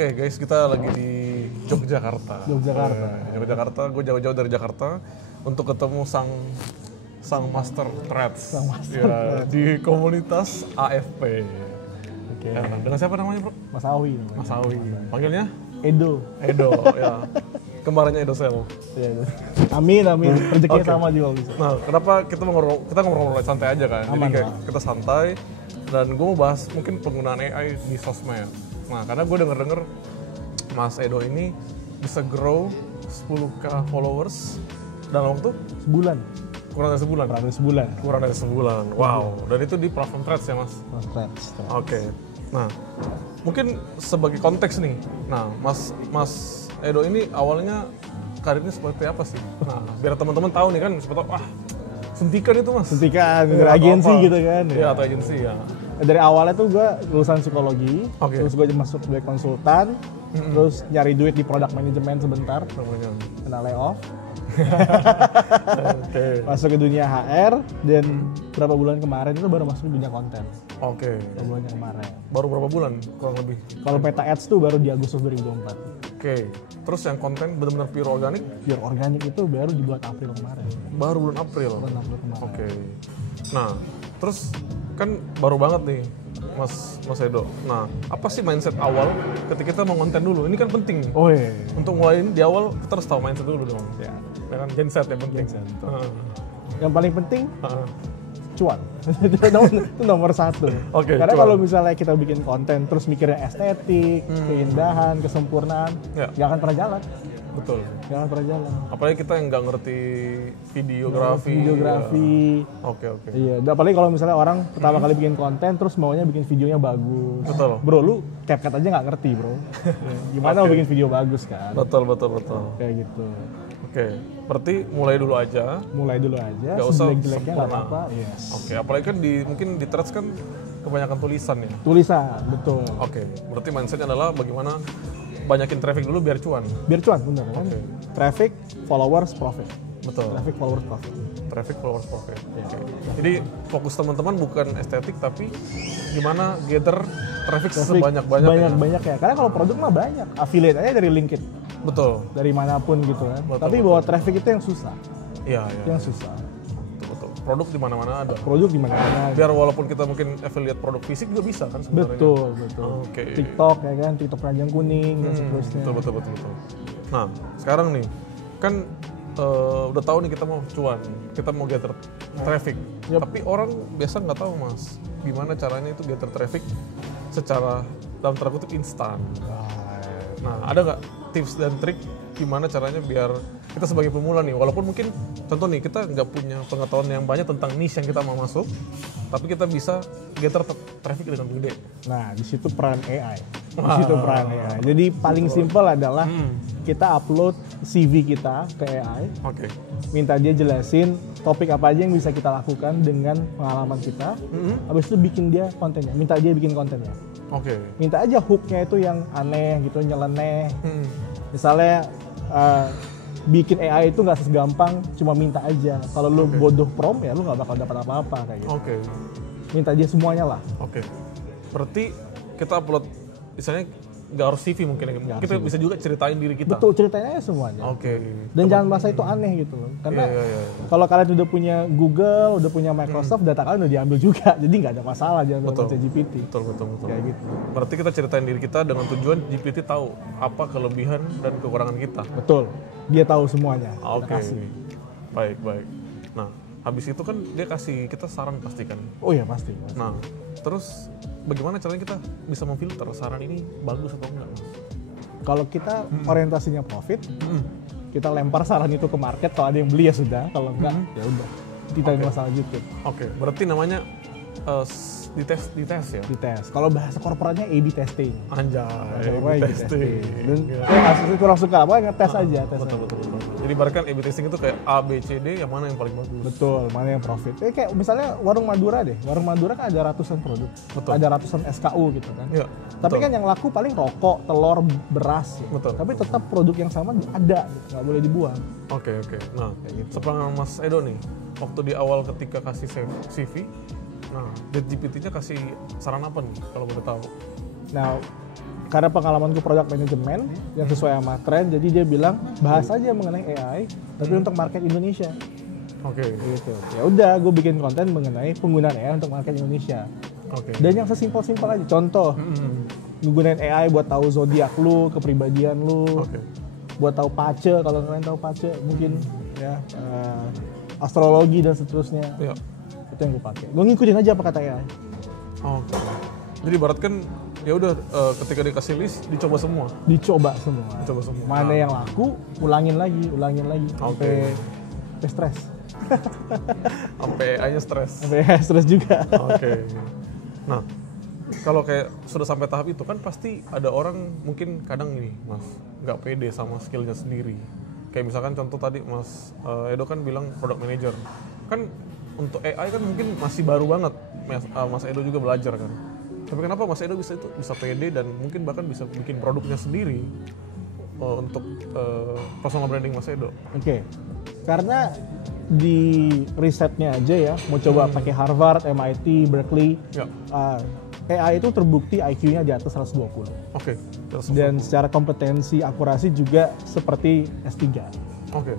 Oke guys, kita lagi di Yogyakarta. Yogyakarta, gue jauh-jauh dari Jakarta untuk ketemu sang master threads di komunitas AFP. Oke. Dengan siapa namanya bro? Mas Awi. Mas Awi. Panggilnya? Edo. Ya. Kembarannya Edo Sel. Ya. Amin. Rezekinya sama juga bisa. Nah, kenapa kita ngobrol santai aja kan? Aman, Jadi kayak kita santai dan gue mau bahas mungkin penggunaan AI di sosmed. Nah, karena gue denger Mas Edo ini bisa grow 10k followers dalam waktu Sebulan. kurang dari sebulan. Wow. Dan itu di platform Threads ya mas? Threads. Oke. Nah, mungkin sebagai konteks nih. Nah, Mas Edo ini awalnya karirnya seperti apa sih? Nah, biar teman-teman tahu nih kan, seperti suntikan itu mas. Suntikan dari agensi gitu kan? Iya, atau agensi ya. Dari awalnya tuh gue lulusan psikologi, terus gue masuk sebagai konsultan, terus nyari duit di product management sebentar, kena layoff. Masuk ke dunia HR dan berapa bulan kemarin itu baru masuk ke dunia konten. Berapa bulan yang kemarin. Baru berapa bulan kurang lebih? Kalau Meta Ads tuh baru di Agustus 2024. Terus yang konten benar-benar pure organik? Pure organik itu baru di bulan April kemarin. Baru bulan April? Bulan April kemarin. Nah, terus kan baru banget nih Mas Edo. Nah, apa sih mindset awal ketika kita mau konten dulu? Ini kan penting. Untuk mulai di awal kita harus tahu mindset dulu dong. Ya kan genset yang penting. Yang paling penting cuan. Itu nomor satu. Karena kalau misalnya kita bikin konten terus mikirnya estetik, keindahan, kesempurnaan, nggak akan pernah jalan. Betul. Nggak akan pernah jalan. Apalagi kita yang nggak ngerti videografi. Oke. Iya. Apalagi kalau misalnya orang pertama kali bikin konten terus maunya bikin videonya bagus. Betul. Bro, lu CapCut aja nggak ngerti bro. Gimana mau bikin video bagus kan? Betul. Kayak gitu. Berarti mulai dulu aja. Gak usah jelek-jeleknya nggak apa-apa. Apalagi kan mungkin di Threads kan kebanyakan tulisan ya. Betul. Berarti mindsetnya adalah bagaimana banyakin traffic dulu biar cuan. Bener kan? Traffic, followers, profit. Betul. Traffic, followers, profit. Jadi fokus teman-teman bukan estetik tapi gimana gather traffic sebanyak-banyaknya. Banyak-banyak ya. Karena kalau produk mah banyak. Affiliate aja dari LinkedIn. Betul. Dari manapun gitu kan. Tapi bawa traffic itu yang susah. Iya. Yang susah. Betul. Produk di mana-mana ada. Biar walaupun kita mungkin affiliate produk fisik juga bisa kan sebenarnya. Betul. TikTok ya kan, TikTok keranjang kuning dan seterusnya. Betul. Nah, sekarang nih kan udah tahu nih kita mau cuan, kita mau gather traffic. Tapi orang biasa nggak tahu mas, gimana caranya itu gather traffic secara dalam tanda kutip instan. Nah, ada nggak tips dan trik gimana caranya biar kita sebagai pemula nih, walaupun mungkin contoh nih kita nggak punya pengetahuan yang banyak tentang niche yang kita mau masuk, tapi kita bisa gather traffic dengan gede. Nah, di situ peran AI. Jadi paling simpel adalah kita upload CV kita ke AI. Minta dia jelasin topik apa aja yang bisa kita lakukan dengan pengalaman kita. Habis itu bikin dia kontennya. Minta dia bikin kontennya. Minta aja hooknya itu yang aneh gitu, nyeleneh. Misalnya bikin AI itu nggak segampang cuma minta aja. Kalau lu bodoh prompt ya lu nggak bakal dapat apa-apa kayak gitu. Minta aja semuanya lah. Berarti kita upload misalnya nggak harus CV mungkin kita bisa juga ceritain diri kita. Betul, ceritain aja semuanya. Dan jangan merasa itu aneh gitu loh. Karena kalau kalian udah punya Google, udah punya Microsoft, data kalian udah diambil juga. Jadi nggak ada masalah jangan baca GPT. Betul. Kayak gitu. Berarti kita ceritain diri kita dengan tujuan GPT tahu apa kelebihan dan kekurangan kita. Betul. Dia tahu semuanya. Baik. Nah, habis itu kan dia kasih kita saran pasti kan? Oh iya pasti. Nah, terus bagaimana caranya kita bisa memfilter saran ini bagus atau enggak? Kalau kita orientasinya profit, kita lempar saran itu ke market. Kalau ada yang beli ya sudah, kalau enggak ya udah. Tidak ada masalah YouTube. Berarti namanya dites ya? Dites. Kalau bahasa korporatnya A/B testing. Anjay. A/B testing. Dan saya kurang suka apa ngetes aja. Betul. Jadi ibaratkan A/B testing itu kayak A, B, C, D yang mana yang paling bagus. Betul, mana yang profit. Kayak misalnya warung Madura deh. Warung Madura kan ada ratusan produk. Ada ratusan SKU gitu kan. Tapi kan yang laku paling rokok, telur, beras. Tapi tetap produk yang sama ada, nggak boleh dibuang. Nah, sepengalaman Mas Edo nih, waktu di awal ketika kasih CV, nah, GPT-nya kasih saran apa nih kalau boleh tahu? Nah, karena pengalamanku product management yang sesuai sama tren, jadi dia bilang bahas aja mengenai AI, tapi untuk market Indonesia. Oke. Gitu. Ya udah, gue bikin konten mengenai penggunaan AI untuk market Indonesia. Oke. Dan yang sesimpel-simpel aja. Contoh, gunain AI buat tahu zodiak lu, kepribadian lu, buat tahu pace, kalau kalian tahu pace, mungkin ya astrologi dan seterusnya. Iya. Itu yang gue pakai. Gue ngikutin aja apa kata AI. Oke. Jadi ibarat kan ya udah ketika dikasih list dicoba semua. Dicoba semua. Mana yang laku, ulangin lagi sampai stres. Sampai AI-nya stres. Sampai stres juga. Oke. Nah, kalau kayak sudah sampai tahap itu kan pasti ada orang mungkin kadang nih Mas nggak pede sama skillnya sendiri. Kayak misalkan contoh tadi Mas Edo kan bilang product manager. Kan untuk AI kan mungkin masih baru banget. Mas Edo juga belajar kan. Tapi kenapa Mas Edo bisa pede dan mungkin bahkan bisa bikin produknya sendiri untuk personal branding Mas Edo? Oke. Karena di risetnya aja ya, mau coba pakai Harvard, MIT, Berkeley, AI itu terbukti IQ-nya di atas 120. Oke. Dan secara kompetensi, akurasi juga seperti S3. Oke.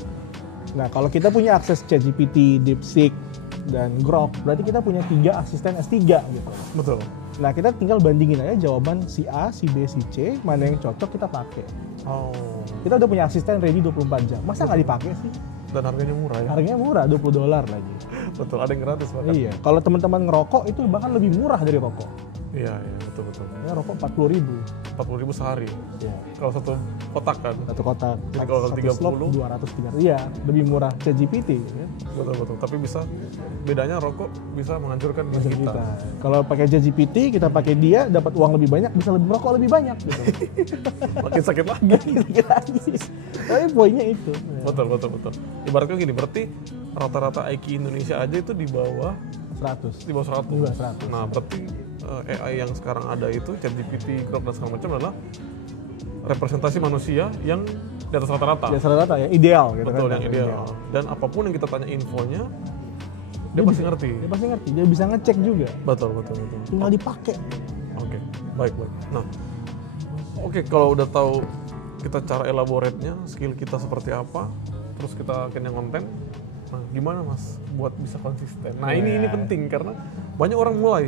Nah, kalau kita punya akses ChatGPT, DeepSeek, dan Grok, berarti kita punya 3 asisten S3 gitu. Betul. Nah, kita tinggal bandingin aja jawaban si A, si B, si C, mana yang cocok kita pakai. Oh. Kita udah punya asisten ready 24 jam. Masa nggak dipakai sih? Dan harganya murah ya? Harganya murah, $20 lagi. Betul, ada yang gratis bahkan. Iya, kalau teman-teman ngerokok itu bahkan lebih murah dari rokok. Iya, betul. Ya, rokok 40.000. 40.000 sehari. Iya. Kalau satu kotak kan? Satu kotak. Jadi kalau 30 200. Iya, lebih murah ChatGPT. Ya. Betul. Tapi bisa bedanya rokok bisa menghancurkan diri kita. Kalau pakai ChatGPT, kita pakai dia dapat uang lebih banyak, bisa lebih merokok lebih banyak gitu. Makin sakit lagi. Tapi poinnya itu. Betul. Ibaratnya gini, berarti rata-rata IQ Indonesia aja itu di bawah 100. Di bawah 100. Nah, berarti AI yang sekarang ada itu ChatGPT, Grok dan segala macam adalah representasi manusia yang di atas rata-rata. Di atas rata-rata ya, ideal gitu. Betul, kan. yang ideal. Dan apapun yang kita tanya infonya, dia pasti ngerti. Dia pasti ngerti. Dia bisa ngecek juga. Betul. Tinggal dipakai. Oke, baik. Nah, kalau udah tahu kita cara elaborate-nya, skill kita seperti apa, terus kita akhirnya konten. Nah, gimana Mas buat bisa konsisten? Nah, ini penting karena banyak orang mulai,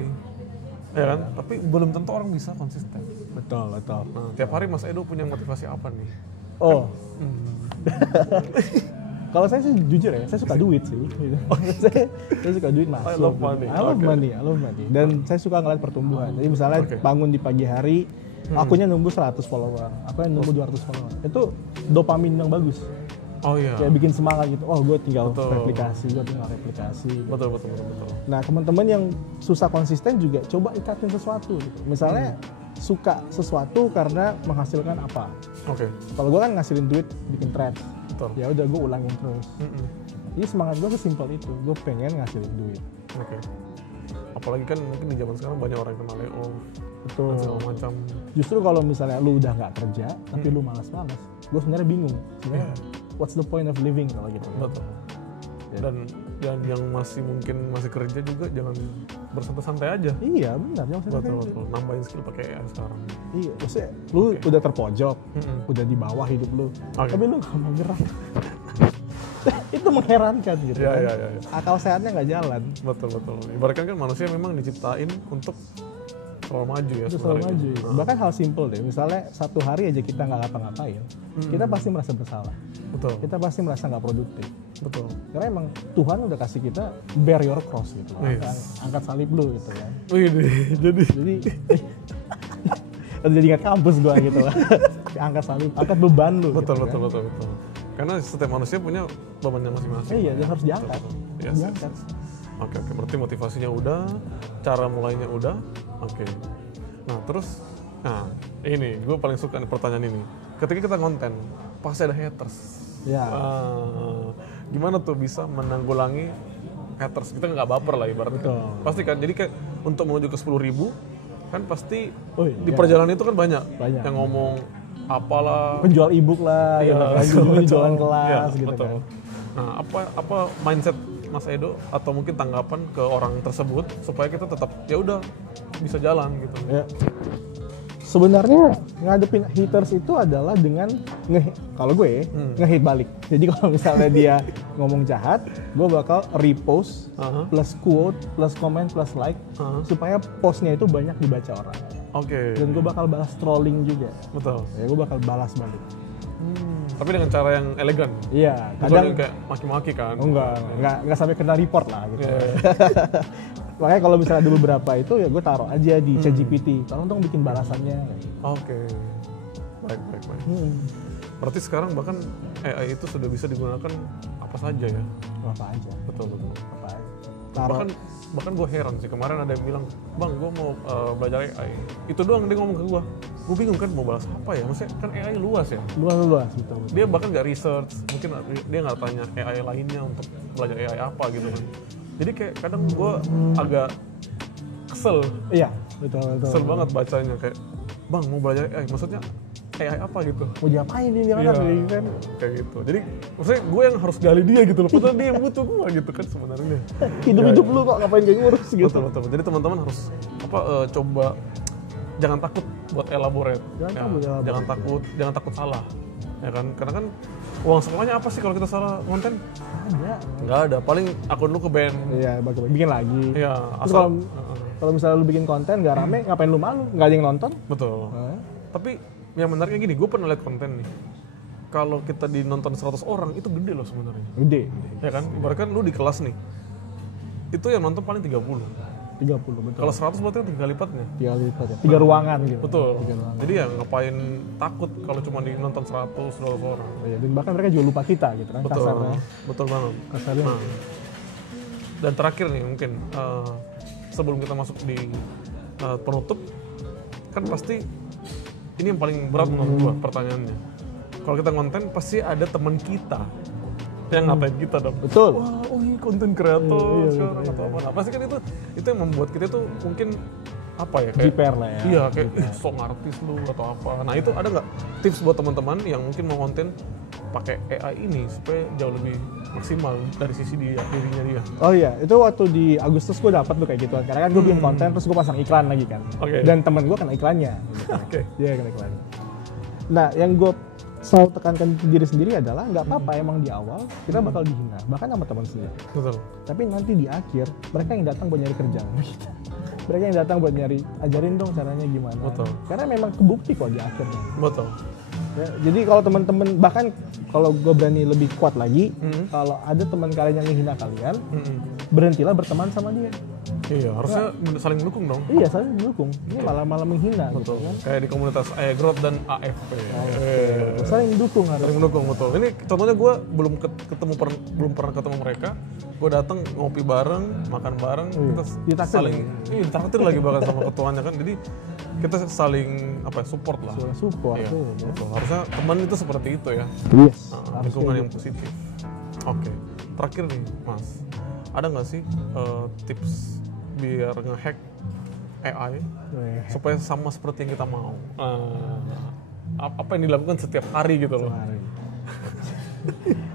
ya kan? Tapi belum tentu orang bisa konsisten. Betul. Nah, tiap hari Mas Edo punya motivasi apa nih? Oh. Kalau saya sih jujur ya, saya suka duit sih. Saya suka duit masuk. I love money. I love money. Dan saya suka ngeliat pertumbuhan. Jadi misalnya bangun di pagi hari, akunya nunggu 100 follower, aku yang nunggu 200 follower. Itu dopamin yang bagus. Oh iya. Kayak bikin semangat gitu. Oh, gue tinggal replikasi. Betul. Nah, teman-teman yang susah konsisten juga coba ikatin sesuatu gitu. Misalnya suka sesuatu karena menghasilkan apa. Oke. Kalau gue kan ngasilin duit bikin thread. Betul. Ya udah gue ulangin terus. Jadi semangat gue sesimpel itu. Gue pengen ngasilin duit. Oke. Apalagi kan mungkin di zaman sekarang banyak orang yang kena layoff. Betul. Segala macam. Justru kalau misalnya lu udah nggak kerja, tapi lu malas-malas, gue sebenarnya bingung. Sebenarnya, what's the point of living kalau gitu? Betul. Dan yang masih kerja juga jangan bersantai-santai aja. Iya benar, jangan betul. Nambahin skill pakai AI sekarang. Iya, maksudnya lu udah terpojok, udah di bawah hidup lu, tapi lu nggak mau gerak. Itu mengherankan gitu. Iya. Akal sehatnya nggak jalan. Betul. Ibaratkan kan manusia memang diciptain untuk selalu maju ya. Selalu maju. Bahkan hal simple deh, misalnya satu hari aja kita nggak ngapa-ngapain, kita pasti merasa bersalah. Betul. Kita pasti merasa nggak produktif. Betul. Karena emang Tuhan udah kasih kita bear your cross gitu, angkat salib lu gitu kan. Jadi jadi ingat kampus gua gitu lah. Angkat salib, angkat beban lu. Betul. Kan? Karena setiap manusia punya bebannya masing-masing. Iya, dia harus diangkat. Yes. Oke. Berarti motivasinya udah, cara mulainya udah. Oke. Nah terus, ini gue paling suka nih pertanyaan ini. Ketika kita konten, pasti ada haters. Ya. Gimana tuh bisa menanggulangi haters? Kita nggak baper lah ibaratnya. Betul. Pasti kan. Jadi kayak untuk menuju ke 10.000 kan pasti di perjalanan itu kan banyak yang ngomong apalah. Penjual e-book lah, jualan kelas gitu betul. kan. Nah apa mindset Mas Edo atau mungkin tanggapan ke orang tersebut supaya kita tetap ya udah bisa jalan gitu. Ya. Sebenarnya ngadepin haters itu adalah dengan kalau gue nge-hate balik. Jadi kalau misalnya dia ngomong jahat, gue bakal repost plus quote plus comment plus like supaya postnya itu banyak dibaca orang. Oke. Dan gue bakal balas trolling juga. Betul. Ya gue bakal balas balik. Tapi dengan cara yang elegan. Iya. Kadang kayak maki-maki kan. Oh, enggak sampai kena report lah gitu. Yeah. Makanya kalau misalnya ada beberapa itu ya gue taruh aja di ChatGPT. Tolong dong bikin balasannya. Oke. Baik. Berarti sekarang bahkan AI itu sudah bisa digunakan apa saja ya? Apa aja. Betul. Apa aja. Bahkan gue heran sih, kemarin ada yang bilang, bang gue mau belajar AI. Itu doang dia ngomong ke gue. Gue bingung kan mau balas apa ya, maksudnya kan AI luas ya. Luas, betul. Dia bahkan nggak research, mungkin dia nggak tanya AI lainnya untuk belajar AI apa gitu kan. Jadi kayak kadang gue agak kesel. Iya, betul. Kesel banget bacanya kayak, bang mau belajar AI, maksudnya AI apa gitu. Mau diapain ini kan? Kayak gitu. Jadi maksudnya gue yang harus gali dia gitu loh, padahal dia yang butuh gue gitu kan sebenarnya. Hidup lu kok ngapain kayak ngurus gitu. Betul. Jadi teman-teman harus coba jangan takut buat elaborate. Jangan takut salah. Ya kan? Karena kan uang sekolahnya apa sih kalau kita salah konten? Nggak ada. Paling akun lu ke ban. Iya, bikin lagi. Iya, asal kalau misalnya lu bikin konten nggak rame, ngapain lu malu? Nggak ada yang nonton? Betul. Tapi yang menariknya gini, gue pernah lihat konten nih. Kalau kita dinonton 100 orang itu gede loh sebenarnya. Gede. Ya kan? Bahkan lu di kelas nih. Itu yang nonton paling 30. 30, betul. Kalau 100 berarti kan 3 lipatnya. 3 lipat ya. 3 ruangan gitu. Betul. Jadi ya ngapain takut kalau cuma dinonton 100 orang. Iya, dan bahkan mereka juga lupa kita gitu kan. Betul. Kasarnya. Betul banget. Kasarnya. Dan terakhir nih mungkin sebelum kita masuk di penutup, kan pasti ini yang paling berat menurut gua pertanyaannya. Kalau kita konten pasti ada teman kita yang ngatain kita dong. Betul. Wah, ini konten kreator sekarang atau apa. Pasti kan itu yang membuat kita tuh mungkin apa ya kayak jiper lah ya. Iya kayak sok artis lu atau apa. Nah itu ada nggak tips buat teman-teman yang mungkin mau konten pakai AI ini supaya jauh lebih maksimal dari sisi dirinya dia? Oh iya, itu waktu di Agustus gue dapat tuh kayak gitu. Karena kan gue bikin konten terus gue pasang iklan lagi kan. Dan temen gue kena iklannya. Dia kena iklannya. Nah yang gue selalu tekankan diri sendiri adalah nggak apa-apa emang di awal kita bakal dihina bahkan sama teman sendiri. Betul. Tapi nanti di akhir mereka yang datang buat nyari kerjaan kita. Mereka yang datang buat nyari ajarin dong caranya gimana. Betul. Karena memang kebukti kok di akhirnya. Betul. Ya, jadi kalau teman-teman bahkan kalau gue berani lebih kuat lagi, kalau ada teman kalian yang menghina kalian, berhentilah berteman sama dia. Iya, harusnya saling mendukung dong. Iya, saling mendukung. Ini malah menghina. Betul. Gitu, kan? Kayak di komunitas Growth dan AFP. Saling mendukung harus. Saling mendukung, betul. Ini contohnya gue belum pernah ketemu mereka. Gue datang ngopi bareng, makan bareng, kita saling ditraktir lagi bahkan sama ketuanya kan. Jadi kita saling support lah. Support. Iya, betul. Harusnya teman itu seperti itu ya. Yes. Lingkungan yang positif. Oke. Terakhir nih, Mas. Ada nggak sih tips biar ngehack AI supaya sama seperti yang kita mau? Apa yang dilakukan setiap hari gitu loh?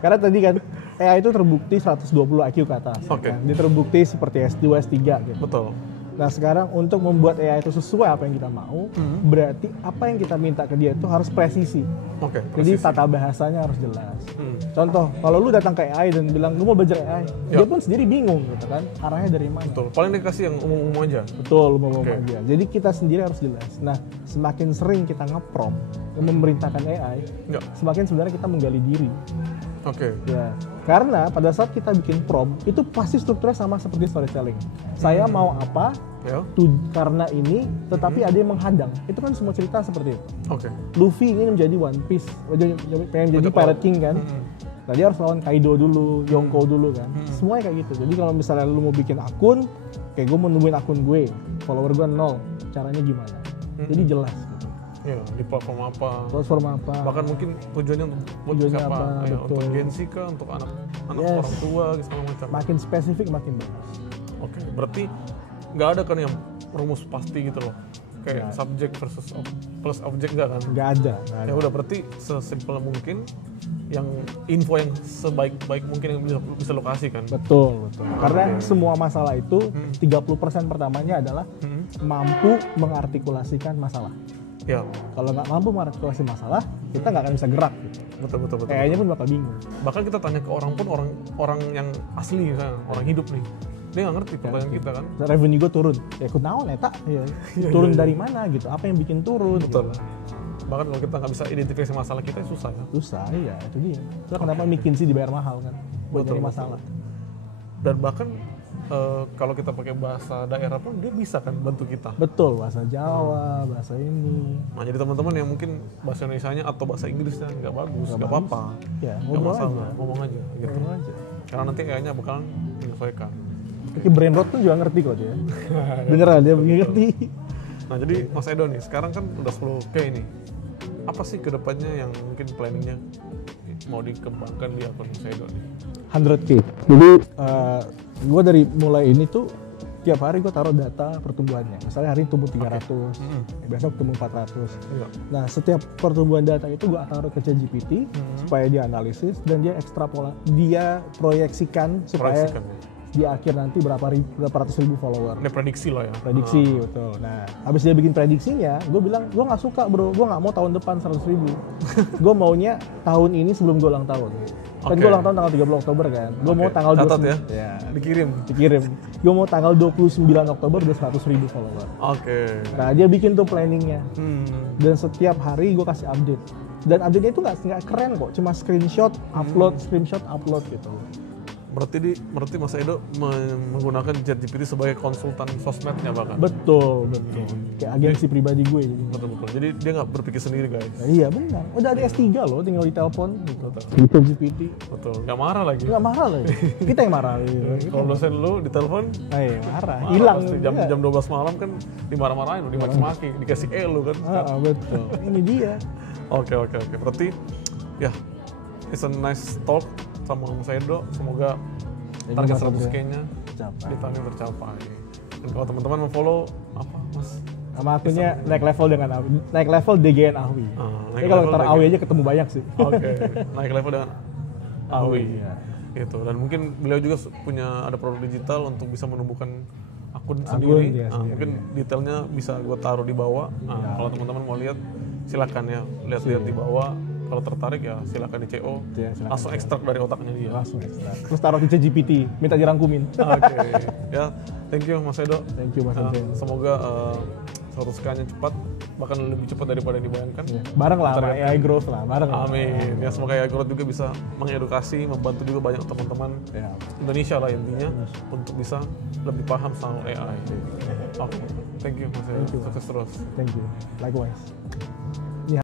Karena tadi kan AI itu terbukti 120 IQ ke atas. Oke. Kan? Dia terbukti seperti S2, S3 gitu. Betul. Nah sekarang untuk membuat AI itu sesuai apa yang kita mau, berarti apa yang kita minta ke dia itu harus presisi. Oke. Jadi tata bahasanya harus jelas. Contoh, kalau lu datang ke AI dan bilang lu mau belajar AI, dia pun sendiri bingung gitu kan, arahnya dari mana. Betul. Paling dikasih yang umum-umum aja. Betul, umum-umum aja. Jadi kita sendiri harus jelas. Nah, semakin sering kita nge-prompt, memerintahkan AI, semakin sebenarnya kita menggali diri. Oke. Ya, karena pada saat kita bikin prompt itu pasti strukturnya sama seperti storytelling. Saya mau apa? Karena ini, tetapi ada yang menghadang. Itu kan semua cerita seperti itu. Oke. Luffy ingin menjadi One Piece, pengen jadi Pirate King kan. Nah, dia harus lawan Kaido dulu, Yonko dulu kan. Semuanya kayak gitu. Jadi kalau misalnya lu mau bikin akun, kayak gue mau nemuin akun gue, follower gue 0, caranya gimana? Jadi jelas. Ya, di platform apa? Bahkan mungkin tujuannya untuk siapa? Apa, untuk Gen Z kah? Untuk anak orang tua, segala macam. Makin spesifik makin bagus. Oke, berarti nggak ada kan yang rumus pasti gitu loh? Kayak subjek versus plus objek nggak kan? Nggak ada. Ya udah, berarti sesimpel mungkin yang info yang sebaik mungkin yang bisa lo kasih kan? Betul. Karena semua masalah itu 30% pertamanya adalah mampu mengartikulasikan masalah. Ya. Kalau nggak mampu mengartikulasi masalah, kita nggak akan bisa gerak. Gitu. Betul. AI-nya pun bakal bingung. Bahkan kita tanya ke orang pun orang yang asli misalnya, orang hidup nih, dia nggak ngerti pertanyaan kita kan. Revenue gue turun, ya kunaon eta, ya. Turun dari mana gitu? Apa yang bikin turun? Betul. Gitu. Bahkan kalau kita nggak bisa identifikasi masalah kita susah ya. Susah, iya itu dia. Itu kenapa McKinsey dibayar mahal kan? Buat Betul, nyari masalah. Dan bahkan kalau kita pakai bahasa daerah pun dia bisa kan bantu kita. Betul, bahasa Jawa, bahasa ini. Nah jadi teman-teman yang mungkin bahasa Indonesianya atau bahasa Inggrisnya nggak bagus, nggak apa-apa. Ya, Nggak ngobrol masalah, aja. ngomong aja gitu. Ngomong aja. Karena nanti kayaknya bakalan menyesuaikan. Kayak brain rot pun juga ngerti kok dia. Beneran dia ngerti. Nah jadi Mas Edo nih, sekarang kan udah 10K nih. Apa sih kedepannya yang mungkin planningnya mau dikembangkan di akun Mas Edo nih? 100K. Jadi gue dari mulai ini tuh tiap hari gue taruh data pertumbuhannya. Misalnya hari ini tumbuh 300, besok tumbuh 400. Iya. Nah setiap pertumbuhan data itu gue taruh ke ChatGPT supaya dia analisis dan dia dia proyeksikan supaya di akhir nanti berapa ratus ribu follower. Ini prediksi lah ya. Prediksi, betul. Nah, habis dia bikin prediksinya, gue bilang, gue nggak suka bro, gue nggak mau tahun depan 100 ribu. Gue maunya tahun ini sebelum gue ulang tahun. Kan gue ulang tahun tanggal 30 Oktober kan. Gue mau tanggal 29. Ya. Dikirim. Gue mau tanggal 29 Oktober udah 100 ribu follower. Oke. Nah, dia bikin tuh planningnya. Dan setiap hari gue kasih update. Dan update-nya itu nggak keren kok, cuma screenshot, upload gitu. Berarti Mas Edo menggunakan ChatGPT sebagai konsultan sosmednya bahkan. Betul. Kayak agensi pribadi gue. Betul. Jadi dia nggak berpikir sendiri guys. Nah, iya benar. Udah ada S3 loh, tinggal ditelepon gitu. Di ChatGPT. Betul. Nggak marah lagi. Nggak marah lagi. Kita yang marah. Gitu. Kalau dosen lu ditelepon, marah. Hilang. Jam 12 malam kan dimarah-marahin, dimaki-maki, dikasih lu kan. Betul. Ini dia. Oke. Berarti ya, it's a nice talk sama Mas Edo. Semoga target 100K-nya di tahun ini tercapai. Dan kalau teman-teman mau follow apa Mas? Sama akunnya naik level DGN Ahwi. Jadi kalau ntar Ahwi aja ketemu banyak sih. Oke. Naik level dengan Ahwi. Ya. Gitu. Dan mungkin beliau juga punya ada produk digital untuk bisa menumbuhkan akun sendiri. Mungkin detailnya bisa gue taruh di bawah. Kalau teman-teman mau lihat silakan ya, lihat di bawah. Kalau tertarik ya silakan di CO. Langsung ekstrak dari otaknya dia. Langsung ekstrak. Terus taruh di ChatGPT, minta dirangkumin. Oke. Ya, thank you Mas Edo. Thank you Mas Edo. Semoga 100K-nya cepat, bahkan lebih cepat daripada yang dibayangkan. Bareng lah sama AI Growth lah, bareng. Amin. Ya semoga AI Growth juga bisa mengedukasi, membantu juga banyak teman-teman Indonesia lah intinya untuk bisa lebih paham soal AI. Oke. Thank you Mas Edo. Sukses terus. Thank you. Likewise.